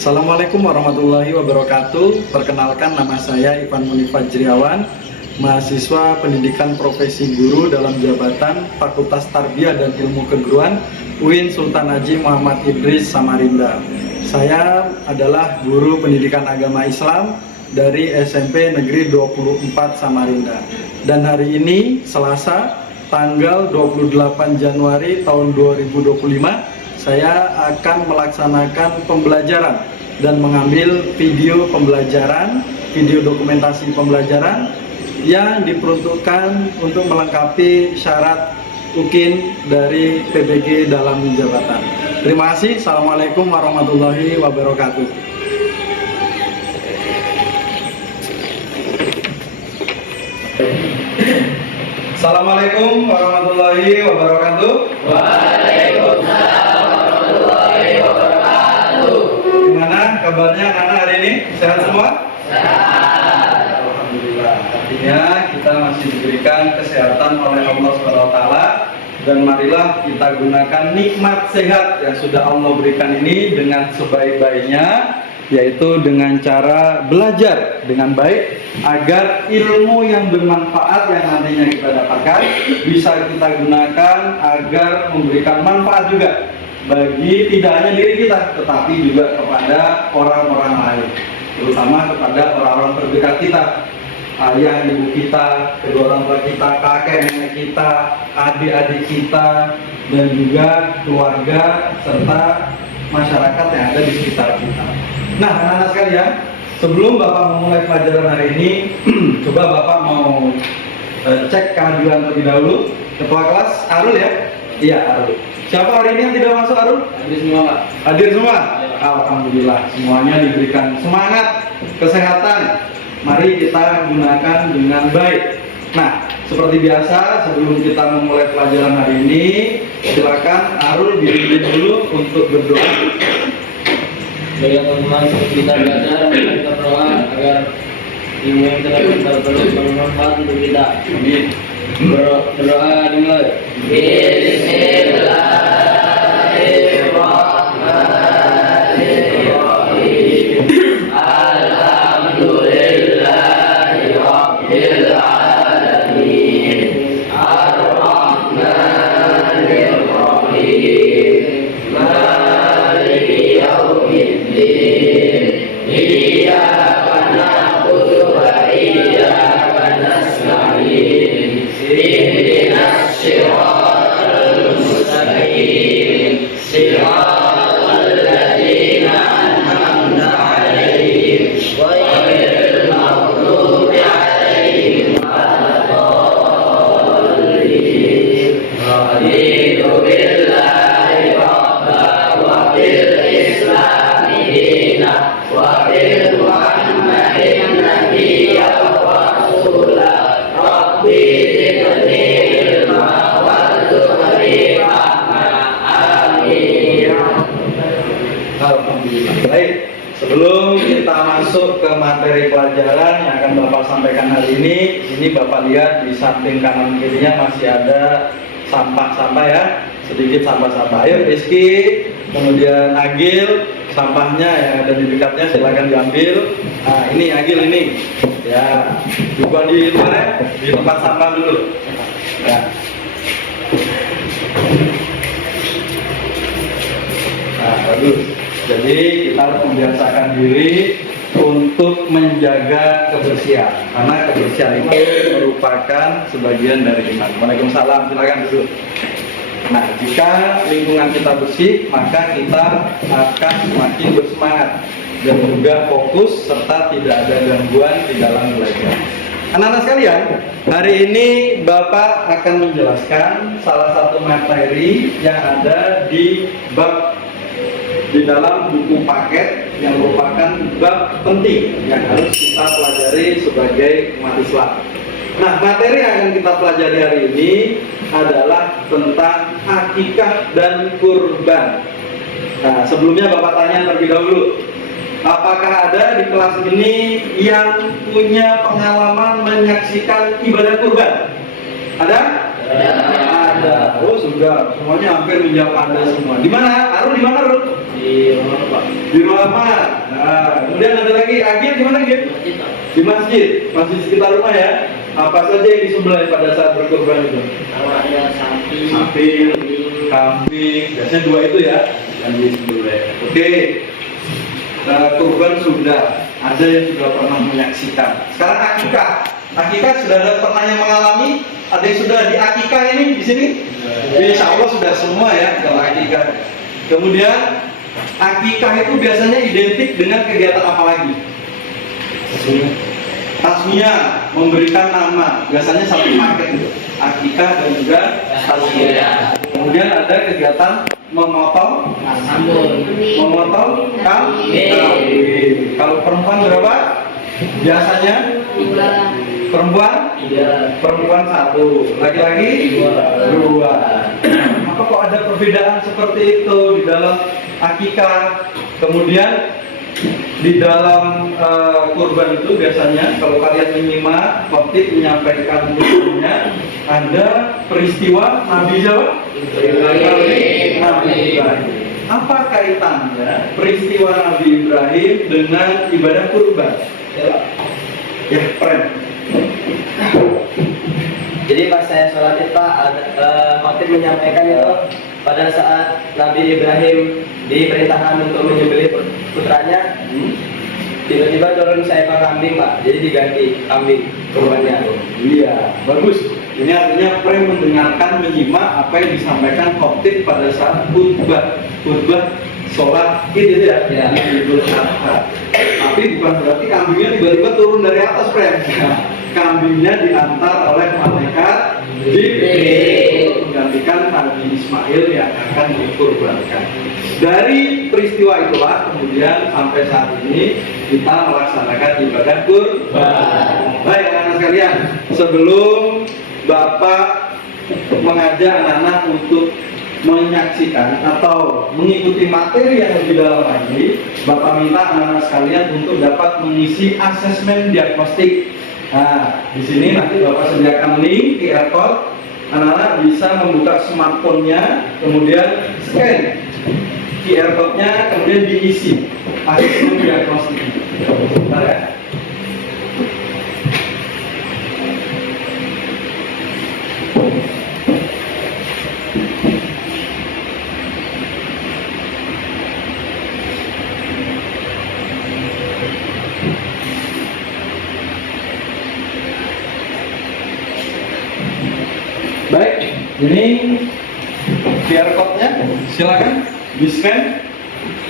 Assalamualaikum warahmatullahi wabarakatuh. Perkenalkan, nama saya Ivan Munif Fajriawan, mahasiswa pendidikan profesi guru dalam jabatan Fakultas Tarbiyah dan Ilmu Keguruan UIN Sultan Haji Muhammad Idris Samarinda. Saya adalah guru pendidikan agama Islam dari SMP Negeri 24 Samarinda. Dan hari ini Selasa tanggal 28 Januari tahun 2025 saya akan melaksanakan pembelajaran dan mengambil video pembelajaran, video dokumentasi pembelajaran yang diperuntukkan untuk melengkapi syarat UKIN dari PBG dalam jabatan. Terima kasih. Assalamualaikum warahmatullahi wabarakatuh. Assalamualaikum warahmatullahi wabarakatuh. Waalaikumsalam warahmatullahi wabarakatuh. Gimana kabarnya anak hari ini? Sehat semua? Sehat. Alhamdulillah. Artinya kita masih diberikan kesehatan oleh Allah SWT, dan marilah kita gunakan nikmat sehat yang sudah Allah berikan ini dengan sebaik-baiknya, yaitu dengan cara belajar dengan baik agar ilmu yang bermanfaat yang nantinya kita dapatkan bisa kita gunakan agar memberikan manfaat juga bagi tidak hanya diri kita tetapi juga kepada orang-orang lain, terutama kepada orang-orang terdekat kita, ayah ibu kita, kedua orang tua kita, kakek nenek kita, adik-adik kita, dan juga keluarga serta masyarakat yang ada di sekitar kita. Nah, anak-anak sekalian, sebelum Bapak memulai pelajaran hari ini, coba Bapak mau cek kehadiran terlebih dahulu. Ketua kelas Arul ya? Iya, Arul. Siapa hari ini yang tidak masuk, Arul? Hadir semua, Pak. Hadir semua? Alhamdulillah, semuanya diberikan semangat, kesehatan. Mari kita gunakan dengan baik. Nah, seperti biasa, sebelum kita memulai pelajaran hari ini, silakan Arul dipimpin dulu untuk berdoa. Bagi teman-teman, kita belajar dan kita berdoa agar ilmu yang telah kita peroleh bermanfaat untuk kita. Amin. Berdoa dimulai. Bismillahirrahmanirrahim. Alhamdulillahi rabbil alamin. Ar-Rahmanir Rahim. Maliki yaumiddin. Iyyaka na'budu wa iyyaka nasta'in. Ihdinas siratal mustaqim. Siratal ladzina an'amta 'alaihim ghairil maghdubi 'alaihim waladdallin. Raditu billahi rabban wa bil islami dinan wa bil muhammadin nabiyyan wa rasulan. Rabbi zidni ilma warzuqni rahmah. Amin. Alhamdulillah. Baik, sebelum kita masuk ke materi pelajaran yang akan Bapak sampaikan hari ini Bapak lihat di samping kanan kirinya masih ada sampah-sampah ya, sedikit sampah-sampah. Ayo Rizky, kemudian Agil, sampahnya yang ada di dekatnya silakan diambil. Nah, ini Agil ini, ya, dibuang di luar ya, di tempat sampah dulu. Ya. Nah, bagus. Jadi kita harus membiasakan diri untuk menjaga kebersihan, karena kebersihan itu merupakan sebagian dari iman. Waalaikumsalam, silakan duduk. Nah, jika lingkungan kita bersih, maka kita akan semakin bersemangat dan juga fokus serta tidak ada gangguan di dalam belajar. Anak-anak sekalian, hari ini Bapak akan menjelaskan salah satu materi yang ada di bab di dalam buku paket yang merupakan bab penting yang harus kita pelajari sebagai umat Islam. Nah, materi yang akan kita pelajari hari ini adalah tentang akikah dan kurban. Nah, sebelumnya Bapak tanya terlebih dahulu, apakah ada di kelas ini yang punya pengalaman menyaksikan ibadah kurban? Ada? Ada. Ada. Oh sudah, semuanya hampir menjawab Anda semua. Di mana? Arun di mana, Arun? Di rumah Pak. Di rumah. Nah, kemudian ada lagi. Agil di mana, Agil? Masjid Pak. Di masjid. Masjid sekitar rumah ya. Apa saja yang disembelih pada saat berkurban itu? Kalau ada sapi, Sapi, kambing. Biasanya dua itu ya yang disembelih. Oke. Kurban sudah. Ada yang sudah pernah menyaksikan. Sekarang akikah. Akikah sudah ada pernah yang mengalami? Ada yang sudah di akikah ini di sini? Insya Allah sudah semua ya kalau akikah. Kemudian akikah itu biasanya identik dengan kegiatan apa lagi? Tasmiyah, memberikan nama. Biasanya satu paket itu. Akikah dan juga tasmiyah. Kemudian ada kegiatan memotong sambung, memotong kambing. Kalau perempuan berapa? Biasanya perempuan perempuan satu, laki-laki dua. Apa kok ada perbedaan seperti itu di dalam akikah? Kemudian di dalam kurban itu biasanya kalau kalian menyimak khotib menyampaikan tujuannya, ada peristiwa Nabi Jawa Nabi Ibrahim. Apa kaitannya peristiwa Nabi Ibrahim dengan ibadah kurban? Ya, keren. Jadi pas saya sholat itu Pak, khotib menyampaikan itu pada saat Nabi Ibrahim diperintahkan untuk menyembelih putranya, tiba-tiba turun seekor kambing Pak, jadi diganti kambing kurbannya. Iya, bagus. Ini artinya frame mendengarkan, menyimak apa yang disampaikan khotib pada saat khutbah sholat Id itu ya, Idul Adha. Tapi bukan berarti kambingnya tiba-tiba turun dari atas, frame. Kambingnya diantar oleh malaikat Jibril menggantikan Nabi Ismail yang akan dikurbankan. Dari peristiwa itulah kemudian sampai saat ini kita melaksanakan ibadah kurban. Baik anak-anak sekalian, sebelum Bapak mengajak anak-anak untuk menyaksikan atau mengikuti materi yang lebih dalam lagi, Bapak minta anak-anak sekalian untuk dapat mengisi asesmen diagnostik. Nah, di sini nanti Bapak sediakan link QR code, anak-anak bisa membuka smartphone-nya, kemudian scan QR code-nya, kemudian diisi asesmen diagnostik. Bentar ya. Baik, ini QR code-nya, silakan di-scan,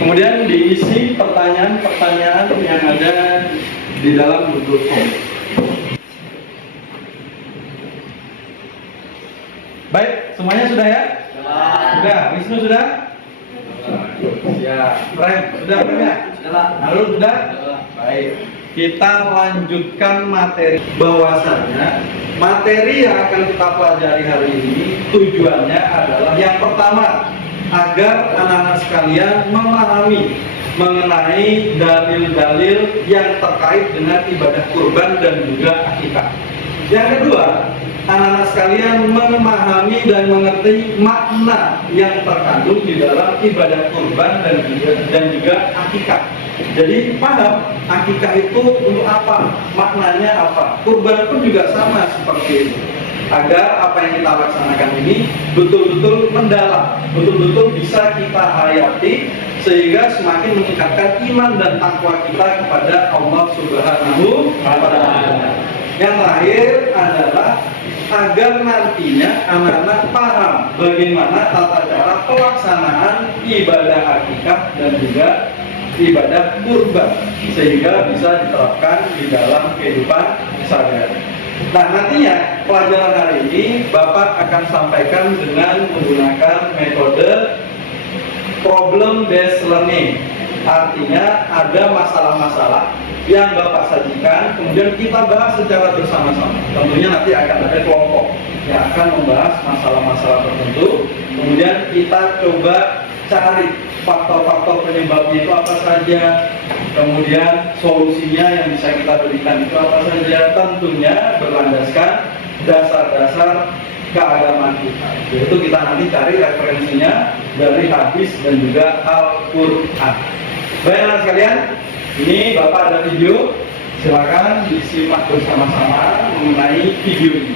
kemudian diisi pertanyaan-pertanyaan yang ada di dalam Google Form. Baik, semuanya sudah ya? Sudah, Wisnu sudah? Ya, Rem, sudah Rem ya? Sudah. Lalu sudah? Baik. Kita lanjutkan materi. Bahwasanya materi yang akan kita pelajari hari ini tujuannya adalah yang pertama, agar anak-anak sekalian memahami mengenai dalil-dalil yang terkait dengan ibadah kurban dan juga akikah. Yang kedua, anak-anak sekalian memahami dan mengerti makna yang terkandung di dalam ibadah kurban dan juga akikah. Jadi paham akikah itu untuk apa, maknanya apa. Kurban pun juga sama seperti itu. Agar apa yang kita laksanakan ini betul-betul mendalam, betul-betul bisa kita hayati sehingga semakin meningkatkan iman dan takwa kita kepada Allah Subhanahu wa Ta'ala. Yang terakhir adalah agar nantinya anak-anak paham bagaimana tata cara pelaksanaan ibadah akikah dan juga ibadah kurban sehingga bisa diterapkan di dalam kehidupan sehari-hari. Nah, nantinya pelajaran hari ini Bapak akan sampaikan dengan menggunakan metode problem based learning. Artinya ada masalah-masalah yang Bapak sajikan, kemudian kita bahas secara bersama-sama. Tentunya nanti akan ada kelompok yang akan membahas masalah-masalah tertentu. Kemudian kita coba cari faktor-faktor penyebabnya itu apa saja, kemudian solusinya yang bisa kita berikan itu apa saja, tentunya berlandaskan dasar-dasar keagamaan kita. Yaitu kita nanti cari referensinya dari hadis dan juga Al-Quran. Baik anak sekalian, ini Bapak ada video, silakan disimak bersama-sama mengenai video ini.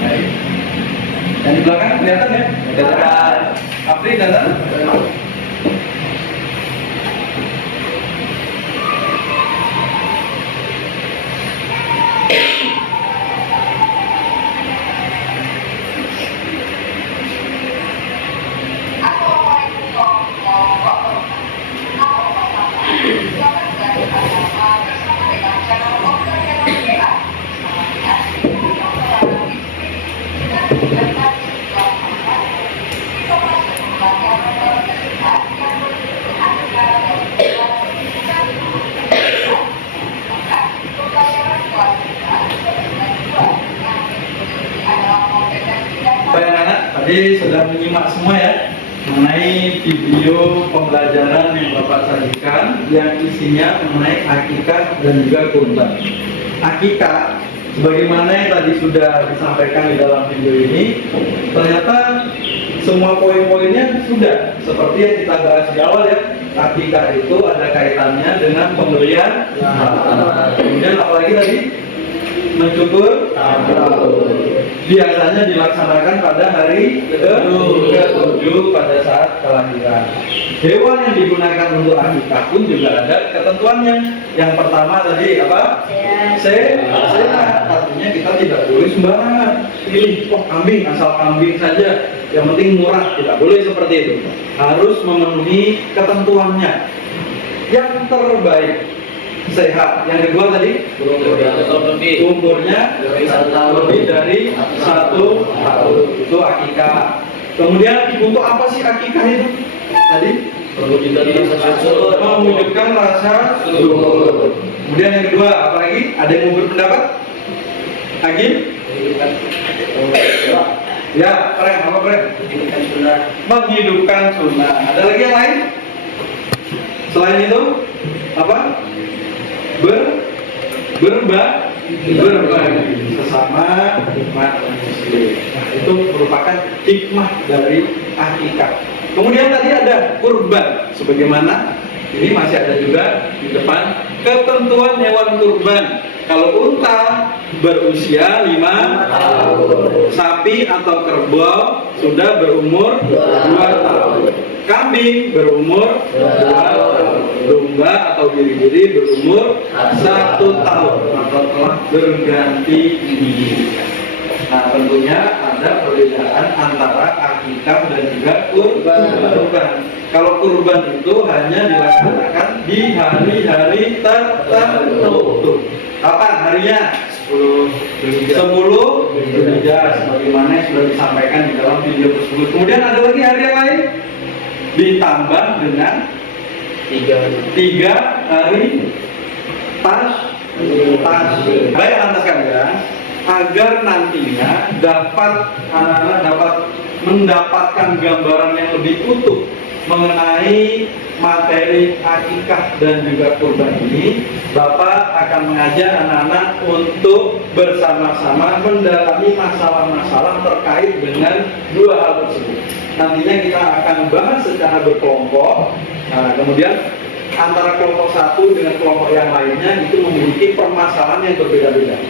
Baik. Yang di belakang kelihatan ya? Kelihatan. Apri kelihatan? Baik anak-anak, tadi sudah menyimak semua ya mengenai video pembelajaran yang Bapak sajikan yang isinya mengenai akikah dan juga kurban. Akikah, sebagaimana yang tadi sudah disampaikan di dalam video ini, ternyata semua poin-poinnya sudah seperti yang kita bahas di awal ya. Akikah itu ada kaitannya dengan pemberian. Kemudian apalagi tadi? Mencukur biasanya dilaksanakan pada hari ke-7 pada saat kelahiran. Hewan yang digunakan untuk akikah pun juga ada ketentuannya. Yang pertama tadi apa? Sehat. Artinya kita tidak boleh sembarangan pilih kambing, asal kambing saja. Yang penting murah, tidak boleh seperti itu. Harus memenuhi ketentuannya. Yang terbaik sehat. Yang kedua tadi umurnya lebih dari 1 tahun. Itu akikah. Kemudian untuk apa sih akikah itu? Tadi mewujudkan rasa syukur. Kemudian yang kedua apa lagi? Ada yang mau berpendapat? Agil? Ya, keren. Apa keren? Menghidupkan sunnah. Ada lagi yang lain? Selain itu apa? Berbagi sesama umat muslim. Nah, itu merupakan hikmah dari akikah. Kemudian tadi ada kurban, sebagaimana ini masih ada juga di depan ketentuan hewan kurban. Kalau unta berusia 5 tahun, sapi atau kerbau sudah berumur 2 tahun, kambing berumur 2 tahun, domba atau biri-biri berumur 1 tahun atau telah berganti gigi. Nah, tentunya ada perbedaan antara akikah dan juga kurban. Kalau kurban itu hanya dilaksanakan di hari-hari tertentu. Kapan harinya? 10 Dzulhijjah, sebagaimana yang sudah disampaikan di dalam video tersebut. Kemudian ada lagi hari yang lain ditambah dengan 3 hari tasyrik. Baik anak sekalian, agar nantinya anak-anak dapat mendapatkan gambaran yang lebih utuh mengenai materi akikah dan juga kurban ini, Bapak akan mengajak anak-anak untuk bersama-sama mendalami masalah-masalah terkait dengan 2 hal tersebut. Nantinya kita akan bahas secara berkelompok. Nah, kemudian antara kelompok satu dengan kelompok yang lainnya itu memiliki permasalahan yang berbeda-beda.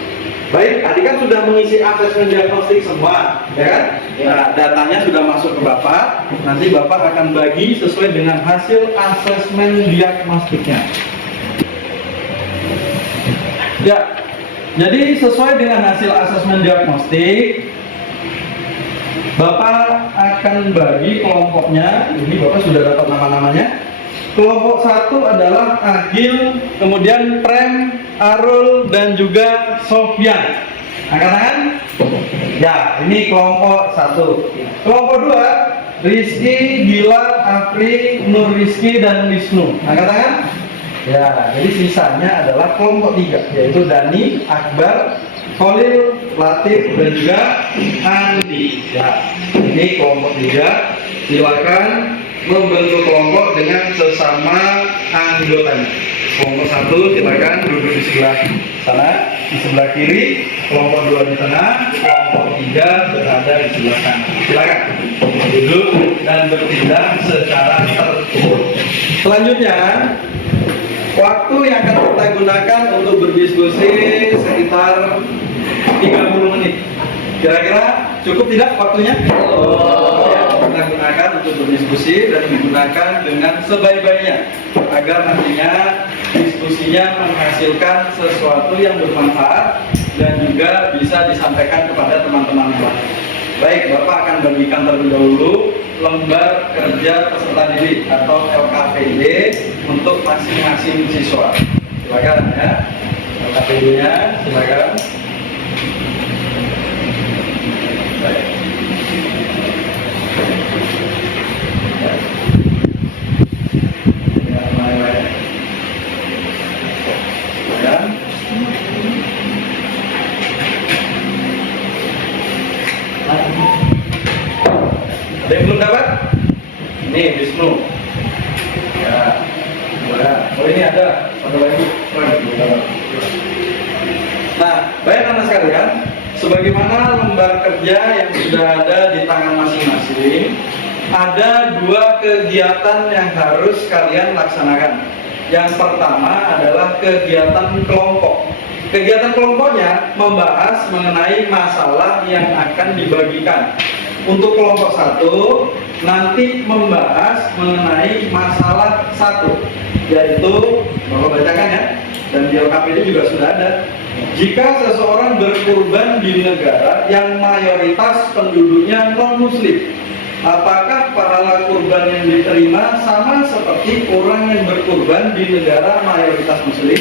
Baik, tadi kan sudah mengisi asesmen diagnostik semua, ya kan? Nah, datanya sudah masuk ke Bapak. Nanti Bapak akan bagi sesuai dengan hasil asesmen diagnostiknya. Ya, jadi sesuai dengan hasil asesmen diagnostik, Bapak akan bagi kelompoknya. Ini Bapak sudah dapat nama-namanya. Kelompok 1 adalah Agil, kemudian Prem, Arul, dan juga Sofyan. Angkat tangan. Ya, ini kelompok 1. Kelompok 2, Rizky, Gilang, Afri, Nur Rizky, dan Wisnu. Angkat tangan. Ya, jadi sisanya adalah kelompok 3, yaitu Dani, Akbar, Khalil, Latif, dan juga Andi. Ya, ini kelompok 3. Silakan membentuk kelompok dengan sesama anggotanya. Kelompok 1 silakan duduk di sebelah sana, di sebelah kiri. Kelompok 2 di tengah, kelompok 3 berada di sebelah kanan. Silakan duduk dan bertindak secara tertutup. Selanjutnya, waktu yang akan kita gunakan untuk berdiskusi sekitar 30 menit. Kira-kira cukup tidak waktunya? Ya, kita gunakan untuk berdiskusi dan digunakan dengan sebaik-baiknya agar nantinya diskusinya menghasilkan sesuatu yang bermanfaat dan juga bisa disampaikan kepada teman-teman yang lain. Baik, Bapak akan bagikan terlebih dahulu lembar kerja peserta didik atau LKPD untuk masing-masing siswa. Silakan ya, LKPD-nya silakan. Baik. Ya. Ada yang belum dapat? Ini Wisnu. Ya. Oh ini ada. Ada lagi. Nah, baik anak sekalian, sebagaimana lembar kerja yang sudah ada di tangan masing-masing, ada 2 kegiatan yang harus kalian laksanakan. Yang pertama adalah kegiatan kelompok. Kegiatan kelompoknya membahas mengenai masalah yang akan dibagikan. Untuk kelompok 1 nanti membahas mengenai masalah 1, yaitu Bapak bacakan ya, dan di LKPD juga sudah ada. Jika seseorang berkurban di negara yang mayoritas penduduknya non-muslim, apakah pahala kurban yang diterima sama seperti orang yang berkurban di negara mayoritas muslim?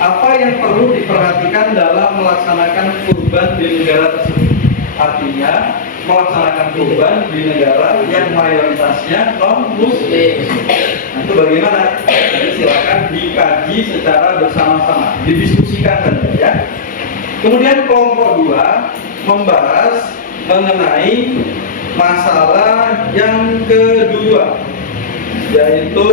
Apa yang perlu diperhatikan dalam melaksanakan kurban di negara tersebut? Artinya, melaksanakan kurban di negara yang mayoritasnya non-muslim. Nah, itu bagaimana? Jadi silakan dikaji secara bersama-sama, didiskusikan saja ya. Kemudian kelompok 2 membahas mengenai masalah yang kedua, yaitu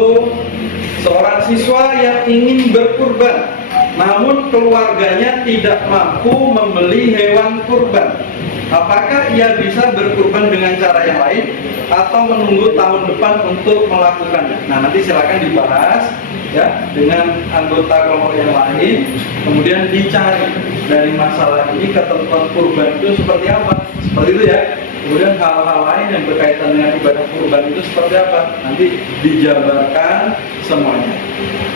seorang siswa yang ingin berkurban namun keluarganya tidak mampu membeli hewan kurban. Apakah ia bisa berkurban dengan cara yang lain atau menunggu tahun depan untuk melakukannya? Nah, nanti silakan dibahas ya dengan anggota kelompok yang lain, kemudian dicari dari masalah ini ketentuan kurban itu seperti apa, seperti itu ya. Kemudian hal-hal lain yang berkaitan dengan ibadah kurban itu seperti apa, nanti dijabarkan semuanya.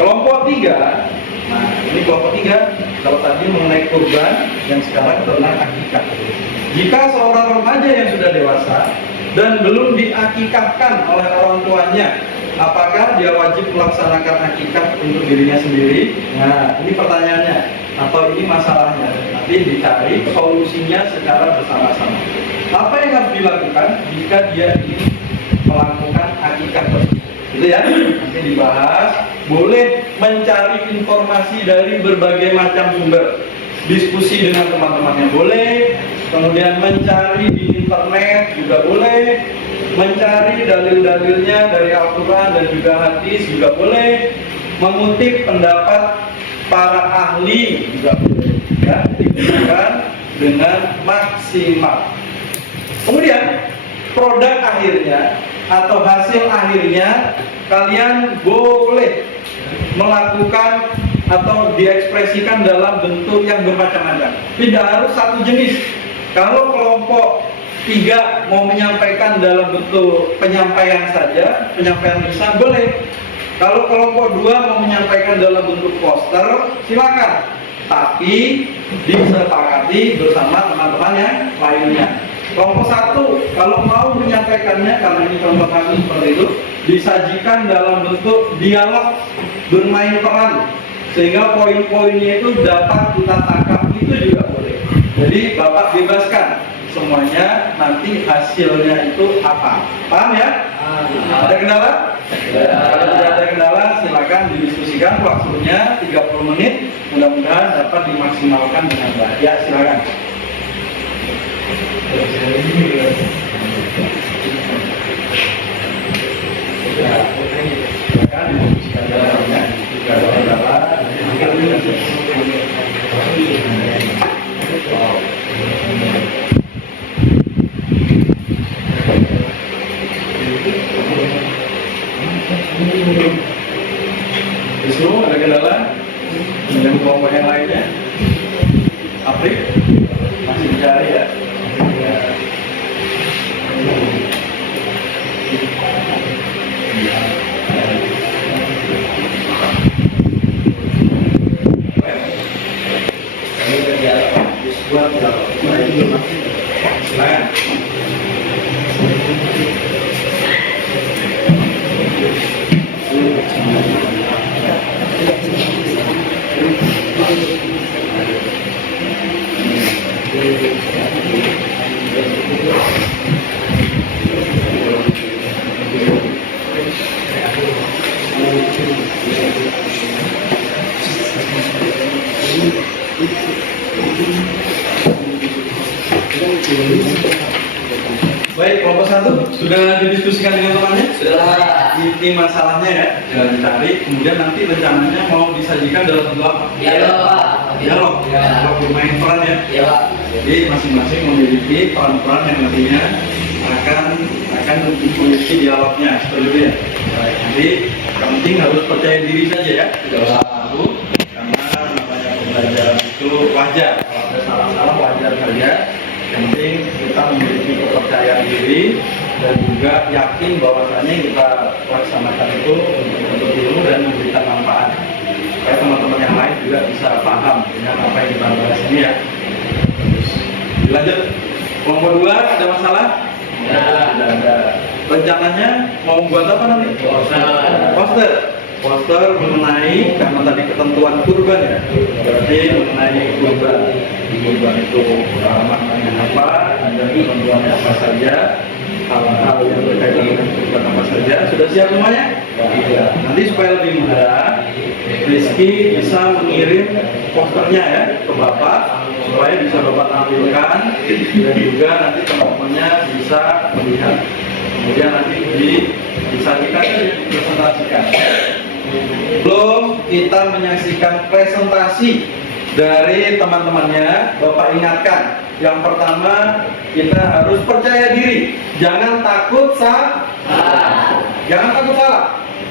Kelompok 3, nah ini kelompok 3, kalau tadi mengenai kurban, yang sekarang tentang akikah. Jika seorang remaja yang sudah dewasa dan belum diakikahkan oleh orang tuanya, apakah dia wajib melaksanakan akikah untuk dirinya sendiri? Nah, ini pertanyaannya, atau ini masalahnya. Nanti dicari solusinya secara bersama-sama. Apa yang harus dilakukan jika dia ingin melakukan akikah tersebut? Gitu ya, nanti dibahas. Boleh mencari informasi dari berbagai macam sumber. Diskusi dengan teman-temannya boleh, kemudian mencari di internet juga boleh, mencari dalil-dalilnya dari Al-Quran dan juga hadis juga boleh, mengutip pendapat para ahli juga boleh, ya, digunakan dengan maksimal. Kemudian produk akhirnya atau hasil akhirnya kalian boleh melakukan atau diekspresikan dalam bentuk yang bermacam-macam. Tidak harus satu jenis. Kalau kelompok 3 mau menyampaikan dalam bentuk penyampaian saja, penyampaian lisan boleh. Kalau kelompok 2 mau menyampaikan dalam bentuk poster, silakan. Tapi disepakati bersama teman-teman yang lainnya. Kelompok 1 kalau mau menyampaikannya, karena ini contoh kami seperti itu, disajikan dalam bentuk dialog bermain peran, sehingga poin-poinnya itu dapat kita tangkap, itu juga boleh. Jadi Bapak bebaskan semuanya, nanti hasilnya itu apa. Paham ya? Ada kendala? Kalau tidak ada kendala, silakan didiskusikan. Waktunya 30 menit, mudah-mudahan dapat dimaksimalkan dengan baik. Ya, silakan. Silakan didiskusikan dalamnya. Jika ada kendala, Wisnu, ada kendala dengan kelompok yang lainnya? Aprik masih dicari ya? Silakan. Baik, kelompok satu sudah didiskusikan dengan temannya? Sudah. Ini masalahnya ya, jangan dicari. Kemudian nanti rencananya mau disajikan dalam bentuk apa? Ya, Pak. Dialog, Ya. dialog bermain peran ya. Ya, Pak. Jadi masing-masing memiliki peran-peran yang nantinya akan memiliki dialognya seperti itu ya. Baik, nanti yang penting harus percaya diri saja ya, tidak usah malu karena namanya pembelajaran itu wajar. Kalau ada salah-salah wajar saja. Yang penting kita memiliki kepercayaan diri dan juga yakin bahwasanya yang kita laksanakan itu untuk ilmu dan memberikan manfaat supaya teman-teman yang lain juga bisa paham dengan apa yang kita bahas ini ya. Terus dilanjut kelompok 2 ada masalah? Ya. Ada. Rencananya mau buat apa nanti? Poster mengenai karena tadi ketentuan kurban ya, berarti mengenai kurban itu maknanya apa, ada ketentuan apa saja, hal-hal yang berkaitan dengan kurban apa saja. Sudah siap semuanya? Ya. Nanti supaya lebih mudah, Rizky bisa mengirim posternya ya ke Bapak supaya bisa Bapak tampilkan dan juga nanti teman-temannya bisa melihat. Kemudian nanti disajikan dipresentasikan. Belum kita menyaksikan presentasi dari teman-temannya, Bapak ingatkan. Yang pertama, kita harus percaya diri. Jangan takut salah. Jangan takut salah.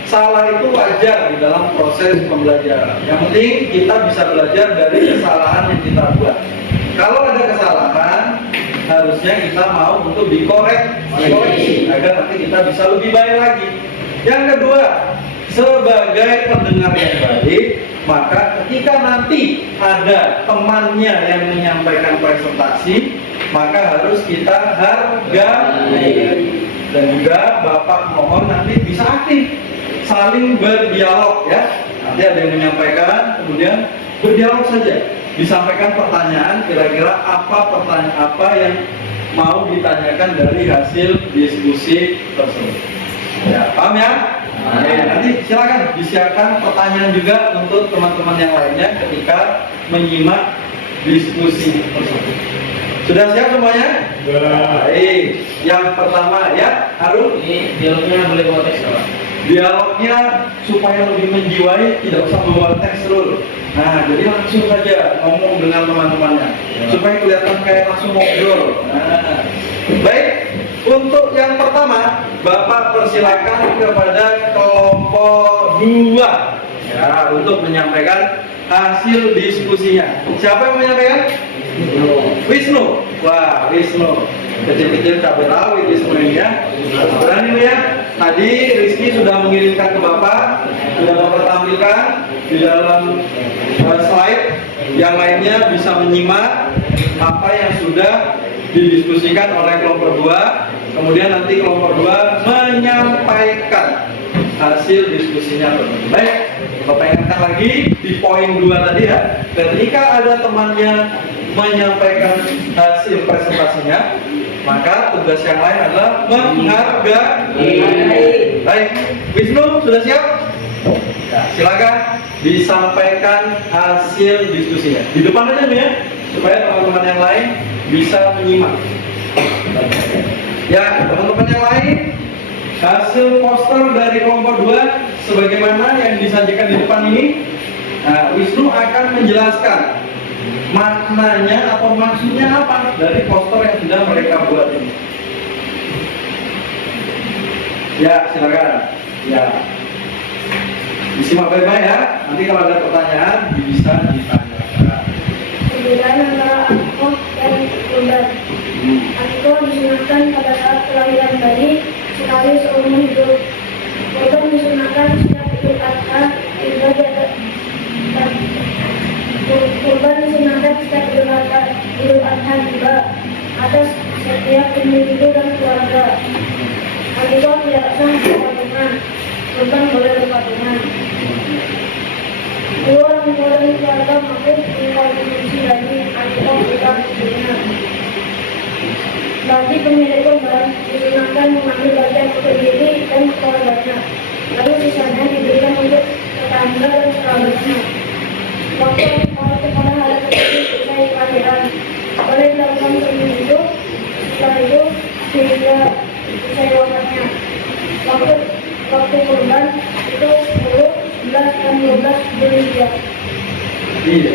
Salah itu wajar di dalam proses pembelajaran. Yang penting kita bisa belajar dari kesalahan yang kita buat. Kalau ada kesalahan, harusnya kita mau untuk dikoreksi agar nanti kita bisa lebih baik lagi. Yang kedua, sebagai pendengar yang baik, maka ketika nanti ada temannya yang menyampaikan presentasi, maka harus kita hargai. Dan juga Bapak mohon nanti bisa aktif, saling berdialog ya. Nanti ada yang menyampaikan, kemudian berdialog saja. Disampaikan pertanyaan, kira-kira pertanyaan apa yang mau ditanyakan dari hasil diskusi tersebut. Ya, paham ya? Nanti silakan disiapkan pertanyaan juga untuk teman-teman yang lainnya ketika menyimak diskusi tersebut. Sudah siap semuanya? Baik. Yang pertama ya, Harun. Ini dialognya boleh bawa teks Pak? Dialognya supaya lebih menjiwai, tidak usah bawa teks dulu. Nah, jadi langsung saja ngomong dengan teman-temannya supaya kelihatan kayak langsung ngobrol. Nah, baik. Untuk yang pertama, Bapak persilakan kepada kelompok 2 ya untuk menyampaikan hasil diskusinya. Siapa yang menyampaikan? Wisnu. Wah, Wisnu. Kecil-kecil cabai rawit Wisnu ini ya. Berani ya. Tadi Rizky sudah mengirimkan ke Bapak, sudah Bapak tampilkan di dalam slide. Yang lainnya bisa menyimak apa yang sudah didiskusikan oleh kelompok 2. Kemudian nanti kelompok 2 menyampaikan hasil diskusinya. Baik, Bapak ingatkan lagi di poin 2 tadi ya. Ketika ada temannya menyampaikan hasil presentasinya, maka tugas yang lain adalah menghargai. Baik, Wisnu sudah siap? Ya, silakan disampaikan hasil diskusinya. Di depan aja nih ya, supaya teman-teman yang lain bisa menyimak. Ya, teman-teman yang lain, hasil poster dari kelompok 2 sebagaimana yang disajikan di depan ini. Nah, Wisnu akan menjelaskan maknanya atau maksudnya apa dari poster yang sudah mereka buat ini. Ya, silakan. Ya. Disimak baik-baik ya. Nanti kalau ada pertanyaan bisa ditanyakan. Perbedaan antara akikoh dan kurban. Akikoh disunahkan pada saat kelahiran bayi sekali seumur hidup. Kurban disunahkan setiap Idul Adha hingga kurban disunahkan setiap Idul Adha juga atas setiap individu dan keluarga. Akikoh tidak sah berpatungan, kurban boleh berpatungan. Dua orang tua dan keluarga makhluk mengkonsumsi daging atau kurban istrinya. Bagi pemilik kurban disunahkan mengambil bagian untuk diri dan keluarganya, lalu sisanya diberikan untuk tetangga dan kerabatnya. Waktu kepada hari tersebut usai kelahiran boleh dilakukan seminggu, setelah itu hingga usai wafatnya. Waktu kurban itu 10, 11, dan 12 Zulhijjah. Iya.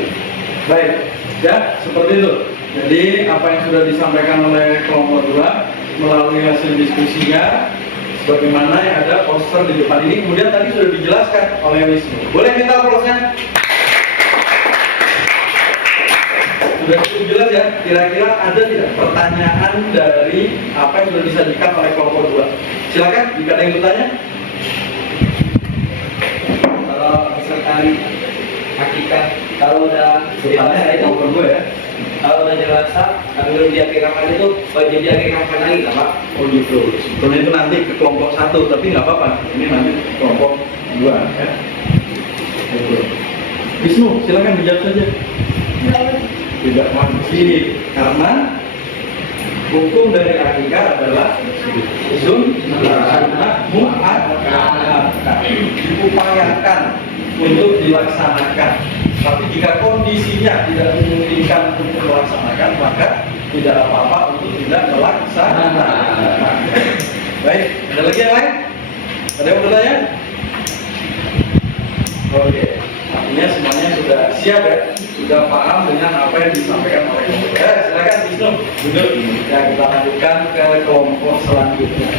Baik. Ya, seperti itu. Jadi apa yang sudah disampaikan oleh kelompok 2 melalui hasil diskusinya sebagaimana yang ada poster di depan ini kemudian tadi sudah dijelaskan oleh Wisnu. Boleh minta aplausnya? Sudah cukup jelas ya? Kira-kira ada tidak pertanyaan dari apa yang sudah disajikan oleh kelompok 2? Silakan jika ada yang bertanya. Kalau misalkan akikah, kalau udah dewasa itu, ya. kalau udah dewasa, belum diakikahkan itu wajib diakikahkan lagi nggak Pak? Oh gitu. Sebetulnya itu nanti ke kelompok 1 tapi nggak apa-apa. Ini nanti ke kelompok 2 ya. Gitu. Wisnu, silakan dijawab saja. Tidak wajib karena hukum dari akikah adalah diupayakan untuk dilaksanakan. Tapi jika kondisinya tidak memungkinkan untuk melaksanakan, maka tidak apa-apa untuk tidak melaksanakan. Baik, ada lagi yang lain? Ada yang bertanya? Oke, artinya semuanya sudah siap ya, sudah paham dengan apa yang disampaikan oleh kelompok. Ya, silakan Wisnu duduk. Ya, kita lanjutkan ke kelompok selanjutnya.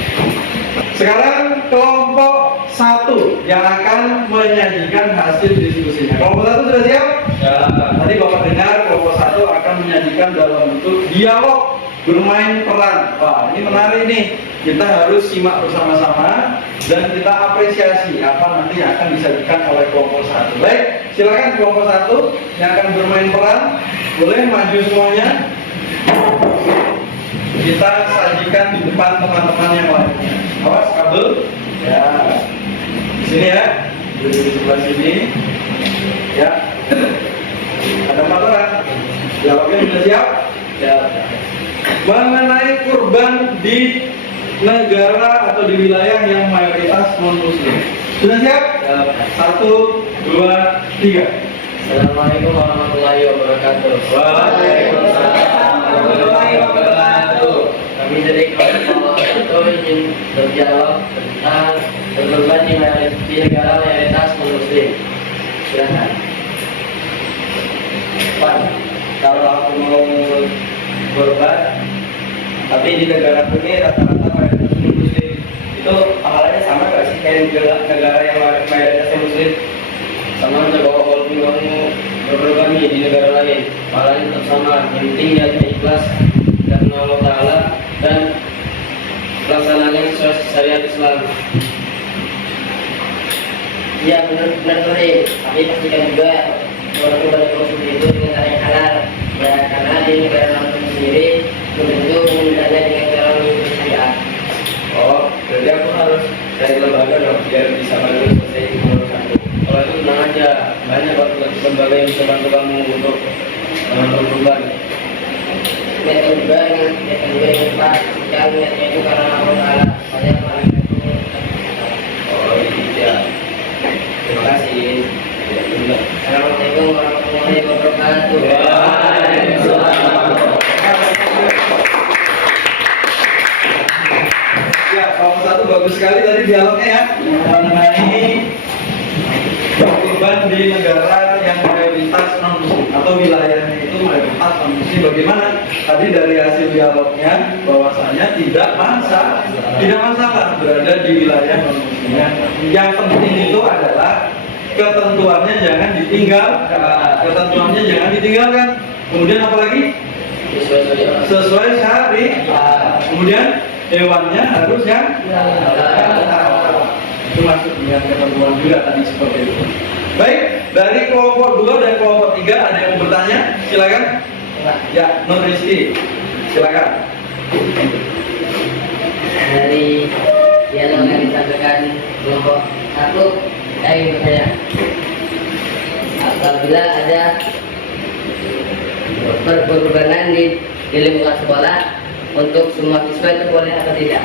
Sekarang kelompok 1 yang akan menyajikan hasil diskusinya. Kelompok 1 sudah siap? Ya. Tadi Bapak dengar kelompok 1 akan menyajikan dalam bentuk dialog bermain peran. Wah, ini menarik nih. Kita harus simak bersama-sama dan kita apresiasi apa nanti yang akan disajikan oleh kelompok 1. Baik, silakan kelompok 1 yang akan bermain peran. Boleh maju semuanya. Kita sajikan di depan teman-teman yang lainnya. Awas kabel. Ya. Di sini ya. Di sebelah sini. Ya. Ada 4 orang. Dialognya sudah siap? Ya. Mengenai kurban di negara atau di wilayah yang mayoritas non-muslim. Sudah siap? Ya. 1, 2, 3. Assalamualaikum warahmatullahi wabarakatuh. Waalaikumsalam warahmatullahi wabarakatuh. Kami dari kelompok 1 ingin berdialog tentang kurban di negara mayoritas non-muslim. Silakan. Pak, kalau aku mau kurban, tapi di negara ini rata-rata mayoritas muslim, itu pahalanya sama nggak sih kayak negara yang mayoritasnya muslim? Sama aja bahwa walaupun kamu berkorban di negara lain, pahalanya tetap sama. Yang penting niatnya ikhlas karena Allah Taala dan pelaksananya sesuai syariat Islam. Ya benar Tohir, tapi pastikan juga walaupun pada konsumsi itu dengan cara yang halal. Ya karena di negara non-muslim sendiri belum tentu menggunakannya dengan cara mengikuti syariat. Oh, berarti aku harus cari lembaga dong biar bisa bantu selesai urusanku. Kalau itu tenang aja, banyak lembaga yang bisa bantu kamu untuk berkorban. Niatkan juga dengan Pak, jika niatnya itu karena Allah Taala, supaya paling itu. Oh iya. Terima kasih. Assalamualaikum warahmatullahi wabarakatuh. Ya, kelompok 1 bagus sekali tadi dialognya ya mengenai kurban di negara muslim atau wilayahnya itu mayoritas non muslim. Bagaimana? Tadi dari hasil dialognya bahwasanya tidak masalah berada di wilayah non muslimnya. Yang penting itu adalah ketentuannya jangan ditinggalkan. Kemudian apalagi? Sesuai syariat. Kemudian hewannya harus yang itu masuk dengan ketentuan juga tadi seperti itu. Baik, dari kelompok 2 dan kelompok 3 ada yang bertanya? Silakan. Ya, Nur Rizky, silakan. Dari dialog yang disampaikan kelompok 1, saya ingin bertanya, apabila ada perkorbanan di lingkungan sekolah untuk semua siswa itu boleh atau tidak?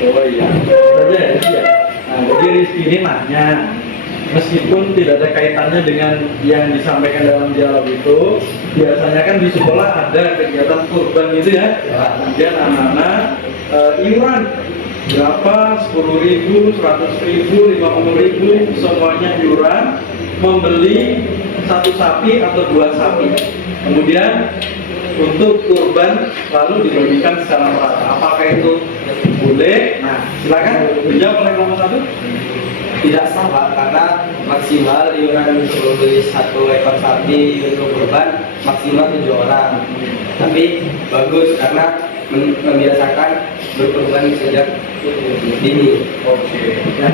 Oh iya, saja ya. Nah, jadi Rizky ini nanya, meskipun tidak ada kaitannya dengan yang disampaikan dalam dialog itu, biasanya kan di sekolah ada kegiatan kurban gitu ya. Kemudian anak-anak iuran berapa, 10.000, 100.000, 50.000, semuanya iuran, membeli 1 sapi atau 2 sapi. Kemudian untuk kurban lalu dibagikan secara merata. Apakah itu boleh? Nah, silakan dijawab oleh kelompok 1. Tidak salah karena maksimal iuran untuk membeli 1 ekor sapi untuk kurban maksimal 7 orang. Tapi bagus karena membiasakan berkurban sejak dini. Oke. Ya.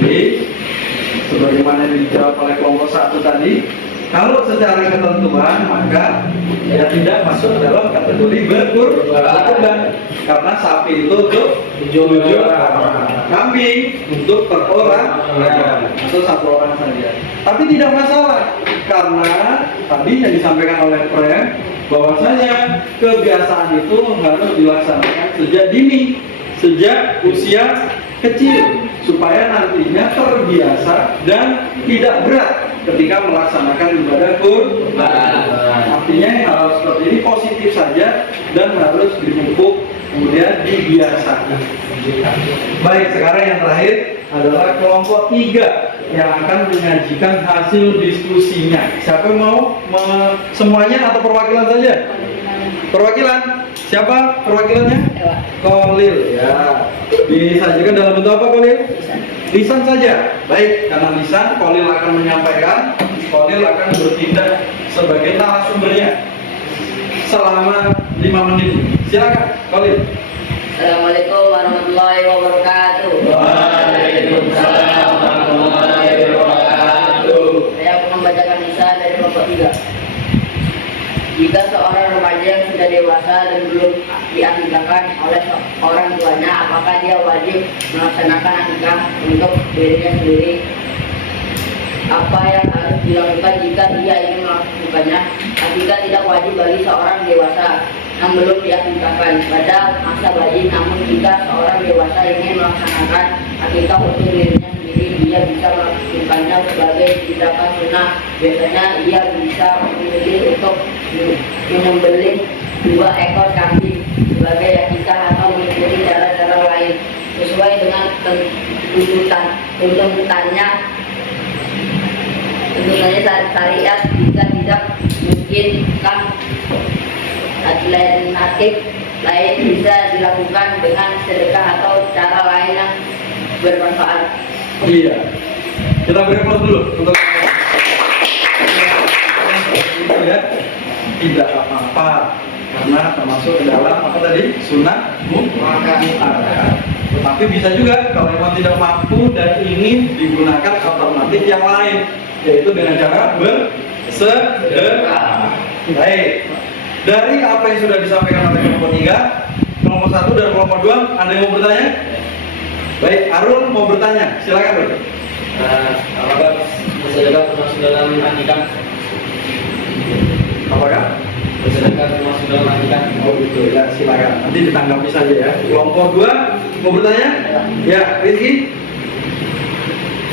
Jadi sebagaimana dijawab oleh kelompok 1 tadi, kalau secara ketentuan maka ya tidak masuk dalam kategori berkurban karena sapi itu untuk 7 orang, kambing untuk per orang atau 1 orang saja. Tapi tidak masalah karena tadi yang disampaikan oleh Pren bahwasanya kebiasaan itu harus dilaksanakan sejak dini, sejak usia kecil supaya nantinya terbiasa dan tidak berat ketika melaksanakan ibadah kurban. Artinya hal seperti ini positif saja dan harus dipupuk kemudian dibiasakan. Baik, sekarang yang terakhir adalah kelompok 3 yang akan menyajikan hasil diskusinya. Siapa yang mau semuanya atau perwakilan saja? Perwakilan? Siapa perwakilannya? Kolil ya. Disajikan dalam bentuk apa Kolil? Lisan saja. Baik, karena lisan Kolil akan menyampaikan, Kolil akan bertindak sebagai narasumbernya selama 5 menit. Silakan Kolil. Assalamualaikum warahmatullahi wabarakatuh. Waalaikumsalam warahmatullahi wabarakatuh. Saya akan membacakan lisan dari kelompok 3. Jika seorang remaja yang sudah dewasa dan belum diakikahkan oleh orang tuanya, apakah dia wajib melaksanakan akikah untuk dirinya sendiri? Apa yang harus dilakukan jika dia ingin melakukannya? Akikah tidak wajib bagi seorang dewasa yang belum diakikahkan pada masa bayi, namun jika seorang dewasa ingin melaksanakan akikah untuk dirinya sendiri, dia bisa melakukannya sebagai tindakan sunnah. Biasanya ia bisa memilih untuk menyembelih 2 ekor kambing sebagai akikah atau mengikuti cara-cara lain sesuai dengan tuntutannya syariat. Jika tidak mungkinkan alternatif lain bisa dilakukan dengan sedekah atau cara lain yang bermanfaat. Iya. Kita beri aplaus dulu untuk itu ya. Tidak apa-apa karena termasuk dalam apa tadi? Sunnah mu'akkadah. Tetapi bisa juga kalau memang tidak mampu dan ingin digunakan alternatif yang lain, yaitu dengan cara bersedekah. Baik. Dari apa yang sudah disampaikan oleh kelompok 3, kelompok 1 dan kelompok 2, ada yang mau bertanya? Baik, Arul mau bertanya, silakan Bro. Apakah bersedekah termasuk dalam akikah? Apakah? Bersedekah termasuk dalam akikah? Oh gitu ya, silakan. Nanti ditanggapi saja ya. Kelompok 2 mau bertanya? Ya, Rizky.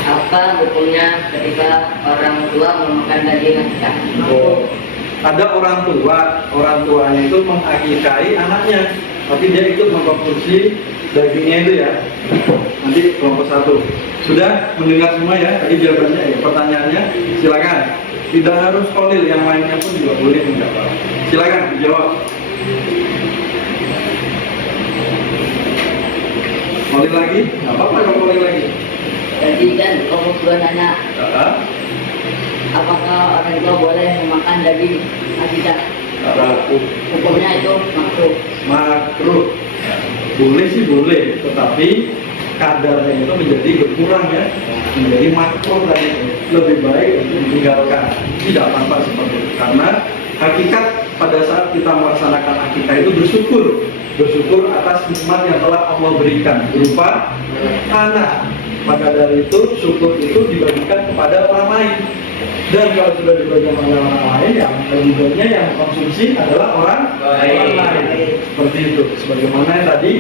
Apa hukumnya ketika orang tua memakan daging akikah? Oh, ada orang tuanya itu mengakikahi anaknya, tapi dia ikut mengkonsumsi dagingnya itu ya. Nanti kelompok 1 sudah mendengar semua ya tadi jawabannya ya, pertanyaannya silakan. Tidak harus kolil, yang lainnya pun juga boleh menjawab. Silakan dijawab. Kolil lagi? Nggak apa-apa kalau kolil lagi. Jadi kan kalau tua nanya, Tidak. apakah orang tua boleh memakan daging akikah? Hukumnya itu makruh. Makruh. Boleh sih boleh, tetapi kadarnya itu menjadi berkurang ya, menjadi makruh tadi. Lebih baik untuk ditinggalkan. Tidak apa-apa seperti itu. Karena hakikat pada saat kita melaksanakan akikah itu bersyukur atas nikmat yang telah Allah berikan berupa anak. Maka dari itu syukur itu dibagikan kepada orang lain. Dan kalau sudah dibagikan oleh orang lain, yang kemudiannya yang konsumsi adalah orang lain. Seperti itu. Sebagaimana yang tadi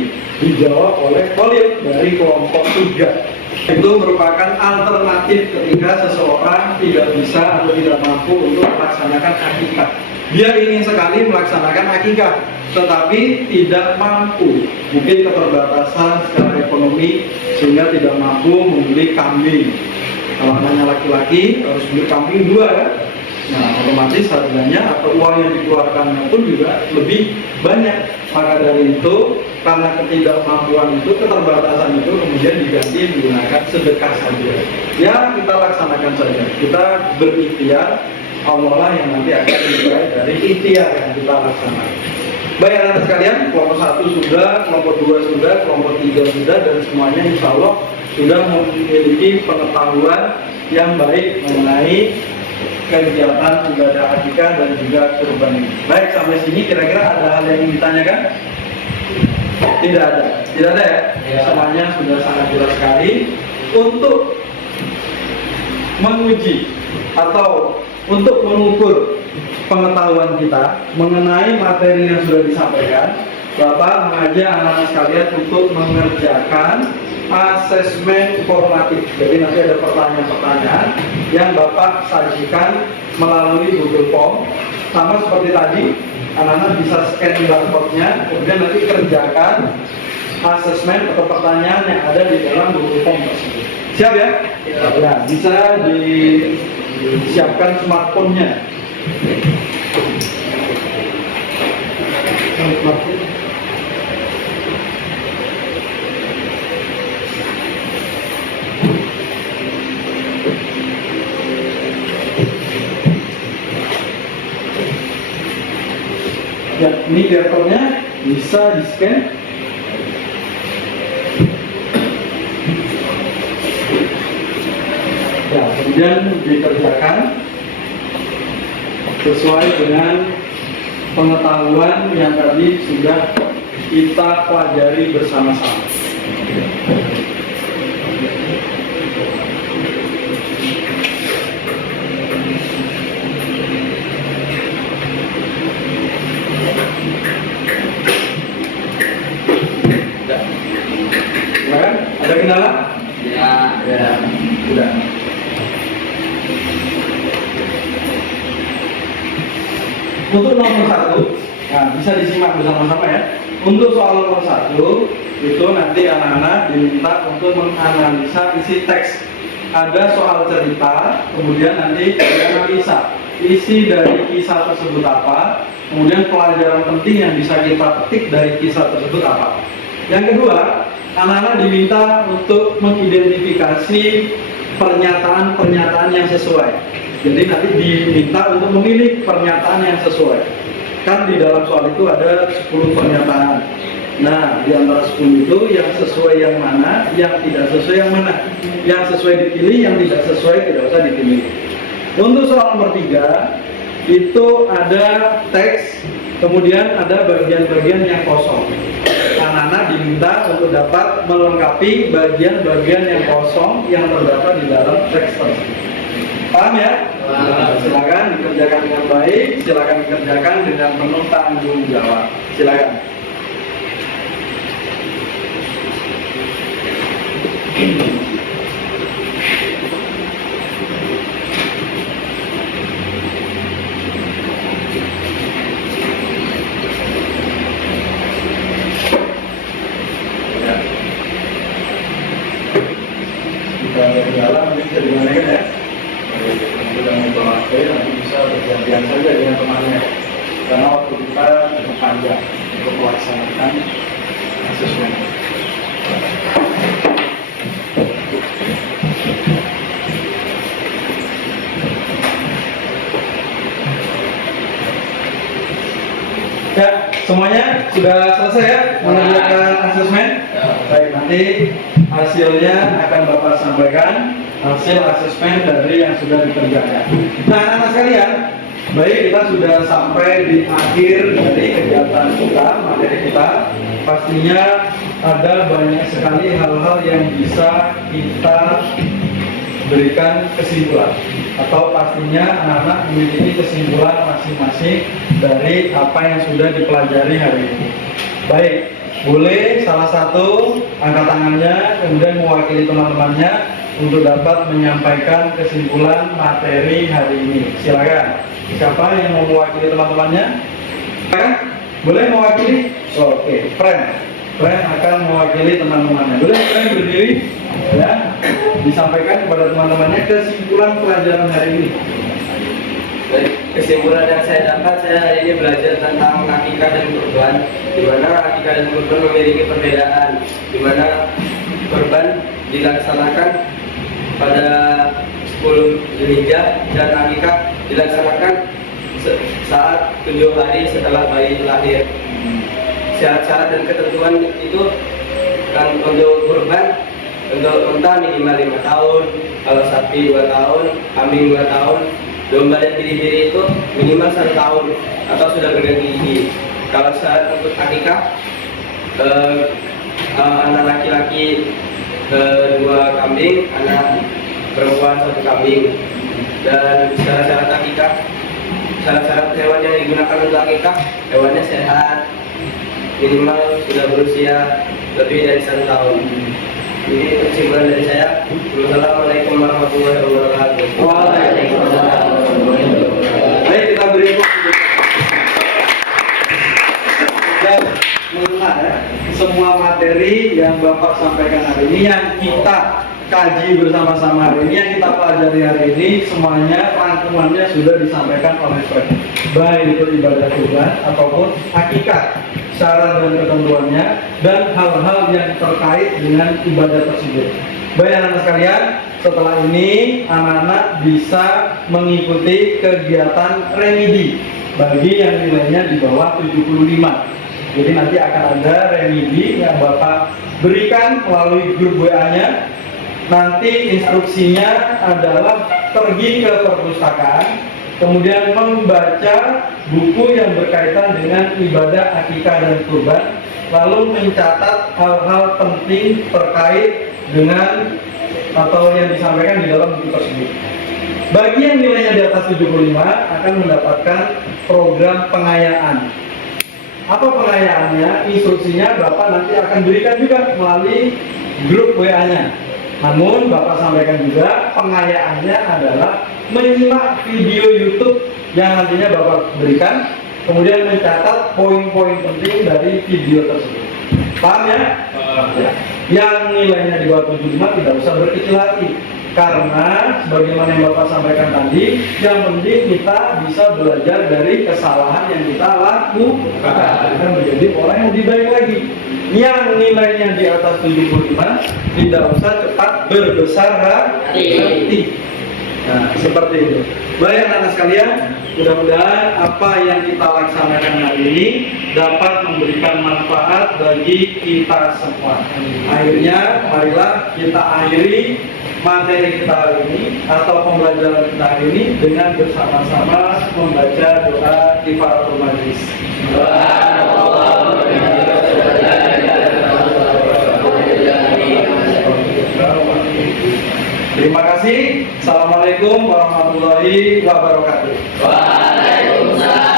dijawab oleh Khalid dari kelompok 3. Itu merupakan alternatif ketika seseorang tidak bisa atau tidak mampu untuk melaksanakan akikah. Dia ingin sekali melaksanakan akikah, tetapi tidak mampu. Mungkin keterbatasan secara ekonomi sehingga tidak mampu membeli kambing. Kalau anaknya laki-laki harus beli kambing 2 ya. Nah, otomatis harganya atau uang yang dikeluarkannya pun juga lebih banyak. Maka dari itu, karena ketidakmampuan itu, keterbatasan itu kemudian diganti menggunakan sedekah saja. Ya, kita laksanakan saja. Kita berikhtiar, Allah lah yang nanti akan dimulai dari ikhtiar yang kita laksanakan. Baik anak-anak sekalian, kelompok 1 sudah, kelompok 2 sudah, kelompok 3 sudah, dan semuanya insya Allah sudah memiliki pengetahuan yang baik mengenai kegiatan ibadah akikah dan juga kurban ini. Baik, sampai sini kira-kira ada hal yang ingin ditanyakan? Tidak ada ya? Semuanya sudah sangat jelas sekali. Untuk menguji atau untuk mengukur pengetahuan kita mengenai materi yang sudah disampaikan, Bapak mengajak anak-anak sekalian untuk mengerjakan asesmen formatif. Jadi nanti ada pertanyaan-pertanyaan yang Bapak sajikan melalui Google Form. Sama seperti tadi, anak-anak bisa scan barcode-nya, kemudian nanti kerjakan asesmen atau pertanyaan yang ada di dalam Google Form tersebut. Siap ya? Ya, bisa disiapkan smartphone-nya. Ya, ini barcode-nya bisa di-scan. Ya, kemudian dikerjakan sesuai dengan pengetahuan yang tadi sudah kita pelajari bersama-sama. Silakan, ada kendala? Ya, Sudah. Untuk nomor 1, nah bisa disimak bersama-sama ya. Untuk soal nomor 1, itu nanti anak-anak diminta untuk menganalisa isi teks. Ada soal cerita, kemudian nanti dianalisa isi dari kisah tersebut apa, kemudian pelajaran penting yang bisa kita petik dari kisah tersebut apa. Yang kedua, anak-anak diminta untuk mengidentifikasi pernyataan-pernyataan yang sesuai. Jadi nanti diminta untuk memilih pernyataan yang sesuai. Kan di dalam soal itu ada 10 pernyataan. Nah, di antara 10 itu yang sesuai yang mana, yang tidak sesuai yang mana. Yang sesuai dipilih, yang tidak sesuai tidak usah dipilih. Untuk soal nomor 3, itu ada teks, kemudian ada bagian-bagian yang kosong. Anak-anak diminta untuk dapat melengkapi bagian-bagian yang kosong yang terdapat di dalam teks tersebut. Paham ya? Nah, silakan dikerjakan dengan baik, silakan dikerjakan dengan penuh tanggung jawab. Silakan. Ya. Kita jalan nanti bisa dimana ya? Sudah mau bahas sekian saja dengan temannya karena waktu kita cukup panjang untuk melaksanakan asesmen. Ya, semuanya sudah selesai ya mengerjakan asesmen. Baik, nanti hasilnya akan Bapak sampaikan hasil asesmen dari yang sudah dikerjakan. Nah, anak-anak sekalian, baik kita sudah sampai di akhir dari kegiatan kita, materi kita. Pastinya ada banyak sekali hal-hal yang bisa kita berikan kesimpulan, atau pastinya anak-anak memiliki kesimpulan masing-masing dari apa yang sudah dipelajari hari ini. Baik, boleh salah satu angkat tangannya kemudian mewakili teman-temannya untuk dapat menyampaikan kesimpulan materi hari ini. Silakan. Siapa yang mau mewakili teman-temannya? Silakan. Boleh mewakili? Oke, Friend akan mewakili teman-temannya. Boleh Friend berdiri ya, disampaikan kepada teman-temannya kesimpulan pelajaran hari ini. Baik, kesimpulan yang saya dapat, saya hari ini belajar tentang akikah dan kurban, di mana akikah dan kurban memiliki perbedaan, di mana kurban dilaksanakan pada 10 Zulhijjah dan akikah dilaksanakan saat 7 hari setelah bayi lahir. Syarat-syarat dan ketentuan itu kan untuk kurban, untuk unta minimal 5 tahun, kalau sapi 2 tahun, kambing 2 tahun, domba dan biri-biri itu minimal 1 tahun atau sudah berganti gigi. Kalau syarat untuk akikah, anak laki-laki 2 kambing, anak perempuan 1 kambing. Dan syarat-syarat akikah, syarat-syarat hewan yang digunakan untuk akikah, hewannya sehat, minimal sudah berusia lebih dari 1 tahun. Ini kesimpulan dari saya. Wassalamualaikum warahmatullahi wabarakatuh. Waalaikumsalam. Baik, kita beri dan mengenal ya, semua materi yang Bapak sampaikan hari ini, yang kita kaji bersama-sama hari ini, yang kita pelajari hari ini, semuanya rangkumannya sudah disampaikan oleh Fred. Baik itu ibadah kurban ataupun akikah, syarat dan ketentuannya, dan hal-hal yang terkait dengan ibadah tersebut. Baik anak-anak sekalian, setelah ini anak-anak bisa mengikuti kegiatan remedi bagi yang nilainya di bawah 75. Jadi nanti akan ada remedi yang Bapak berikan melalui grup WA-nya. Nanti instruksinya adalah pergi ke perpustakaan, kemudian membaca buku yang berkaitan dengan ibadah akikah dan kurban, lalu mencatat hal-hal penting terkait dengan atau yang disampaikan di dalam buku tersebut. Bagi yang nilainya di atas 75 akan mendapatkan program pengayaan. Apa pengayaannya? Instruksinya Bapak nanti akan berikan juga melalui grup WA-nya. Namun Bapak sampaikan juga pengayaannya adalah menyimak video YouTube yang nantinya Bapak berikan, kemudian mencatat poin-poin penting dari video tersebut. Paham ya? Ya. Yang nilainya di bawah 75 tidak usah berkecil hati, karena sebagaimana yang Bapak sampaikan tadi, yang penting kita bisa belajar dari kesalahan yang kita lakukan agar menjadi orang yang lebih baik lagi. Yang nilainya di atas 75 tidak usah cepat berbesar hati. Nah, seperti itu. Baik anak-anak sekalian, mudah-mudahan apa yang kita laksanakan hari ini dapat memberikan manfaat bagi kita semua. Akhirnya, marilah kita akhiri materi kita hari ini atau pembelajaran kita hari ini dengan bersama-sama membaca doa kifaratul majlis. Terima kasih. Assalamualaikum warahmatullahi wabarakatuh. Waalaikumsalam.